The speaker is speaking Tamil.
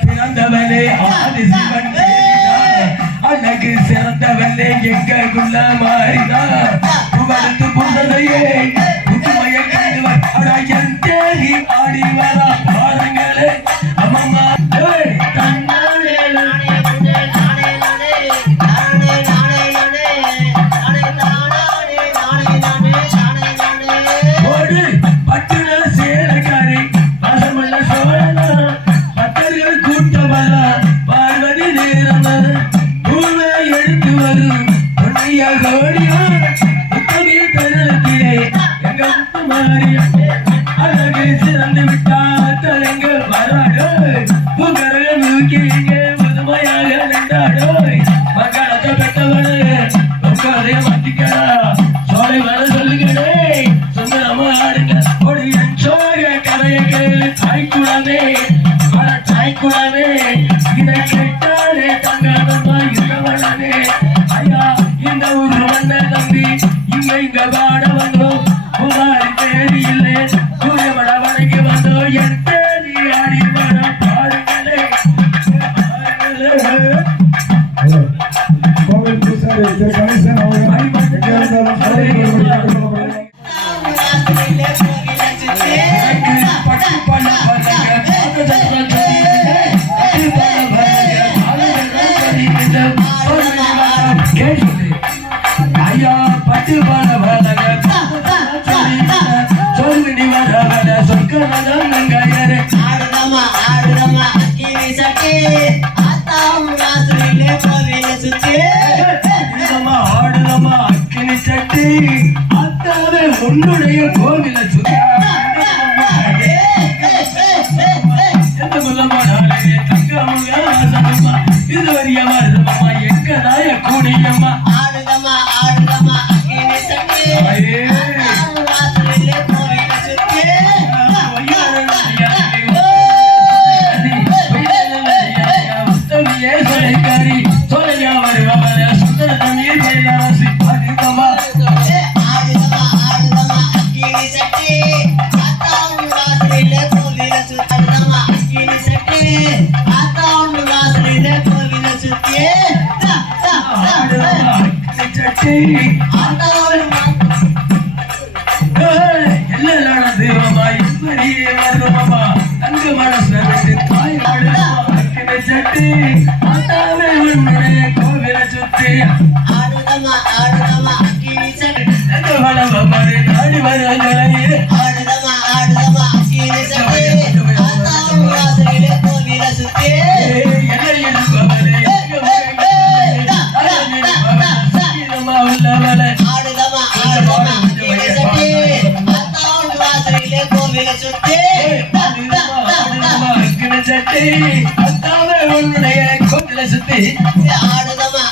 பிறந்தவனே ஆதி சிவன் அழகு சிறந்தவனே எங்குள்ள மாறினார் புகழ்ந்து புகழையே புதுமையை கண்டுவர் அழகன் தேடி ஆடி வரா பாருங்களே அம்மம்மா அழகு சிறந்து விட்டால் எங்க வராடோ புகழ் நூக்கி இங்கே புதுமையாக நின்றாடோ மகளத்தை பெற்றவனு உட்காரைய மாட்டிக்கடா சோலை வர சொல்லுகிறே சுந்தரமா ஆடுங்க ஒரு என் சோக கதையை கேளு தாய்க்குழாமே பல தாய்க்குழாமே இதை கேட்டாலே தங்காதம்மா இருந்தவனே ஐயா இந்த ஊர் வந்த தம்பி இங்க வாட வந்தோம் புகாரி தேடி இல்லை சூரியமட வனைக்கு வந்தோம் என் தேடி ஆடி வர பாருங்களே கோவில் பூசாரி கணேசன் ஐயா பட்டு பாட வளங்க சொல்லுடி வர வர சொற்கனதம் நங்காயரே ஆடுதமா ஆடுதமா அக்கினி சட்டி ஆத்தாம் ராசுரிலே கோவில சுத்தி ஆடுதமா அக்கினி சட்டி அத்தாவே உன்னுடைய கோவில சுத்தி எந்த குலமானாலே தங்கமுக ஆசனமா இது வரியமா இருந்தம்மா எங்க நாய கூடியம்மா ஆடுதமா ஆடுதமா அக்கினி சட்டி ஆத்தாம் ராசுரிலே கோவில சுத்தி சொலைக்காரி சொலையா வருவவர சுந்தர தண்ணீர் கைலாசி ஆடுதமா ஆடுதமா ஆடுதமா அக்கினி சட்டி ஆத்தாம் ராசுரிலே கோவில சுத்தி ஆடுதமா அக்கினி சட்டி ஆத்தாம் ராசுரிலே கோவில சுத்தி சட்டி எல்லா தேவமா இப்படியே வருவமா தங்க மனசு தாய் சட்டி அத்தாவே உன்னுடைய கோவில சுத்தி ஆடுதமா ஆடுதமா அக்கினி சட்டி எங்க வளவமாறு நாடி வருவங்களையே ஆடுதமா ஆடுதமா அக்கினி சட்டி ஆத்தாம் ராசுரிலே கோவில சுத்தி ஆடுதமா ஆடுதமா அக்கினி சட்டி ஆத்தாம் ராசுரிலே கோவில சுத்தி சட்டி அத்தாவே உன்னுடைய கோவில சுத்தி ஆடுதமா